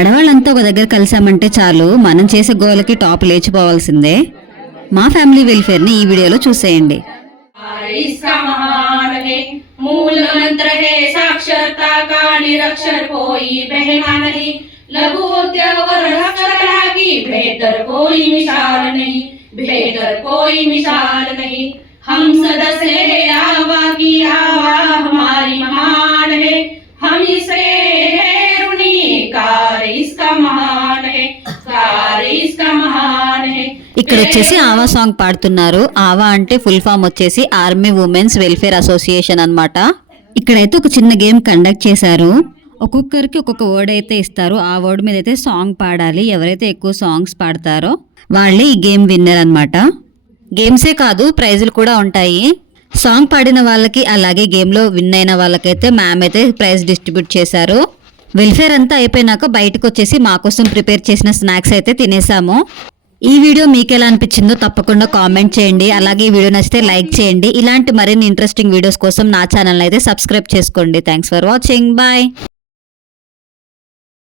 ఆడవాళ్ళంతా ఒక దగ్గర కలిసామంటే చాలు మనం చేసే గోలకి టాప్ లేచిపోవాల్సిందే. మా ఫ్యామిలీ వెల్ఫేర్ ని ఈ వీడియోలో చూసేయండి. इसका महान है मूल मंत्र है साक्षरता का निरक्षर कोई बहना नहीं लघु उद्योग और अक्षरकला की बेहतर कोई मिसाल नहीं बेहतर कोई मिसाल नहीं हम सदस्य है आवा की आवा हमारी महान है हम इसे है ऋणी कार्य इसका महान है कार्य इसका महान है. ఇక్కడ వచ్చేసి ఆవా సాంగ్ పాడుతున్నారు. ఆవా అంటే ఫుల్ ఫామ్ వచ్చేసి ఆర్మీ ఉమెన్స్ వెల్ఫేర్ అసోసియేషన్ అన్నమాట. ఇక్కడైతే ఒక చిన్న గేమ్ కండక్ట్ చేశారు. ఒక్కొక్కరికి ఒక్కొక్క వర్డ్ అయితే ఇస్తారు. ఆ వర్డ్ మీద అయితే సాంగ్ పాడాలి. ఎవరైతే ఎక్కువ సాంగ్స్ పాడతారో వాళ్ళే ఈ గేమ్ విన్నర్ అన్నమాట. గేమ్సే కాదు ప్రైజులు కూడా ఉంటాయి. సాంగ్ పాడిన వాళ్ళకి అలాగే గేమ్లో విన్ అయిన వాళ్ళకైతే మ్యామ్ అయితే ప్రైజ్ డిస్ట్రిబ్యూట్ చేశారు. వెల్ఫేర్ అంతా అయిపోయినాక బయటకు వచ్చేసి మా కోసం ప్రిపేర్ చేసిన స్నాక్స్ అయితే తినేసాము. ఈ వీడియో మీకు ఎలా అనిపించిందో తప్పకుండా కామెంట్ చేయండి. అలాగే ఈ వీడియో నచ్చితే లైక్ చేయండి. ఇలాంటి మరిన్ని ఇంట్రెస్టింగ్ వీడియోస్ కోసం నా ఛానల్ అయితే సబ్స్క్రైబ్ చేసుకోండి. Thanks for watching. బాయ్.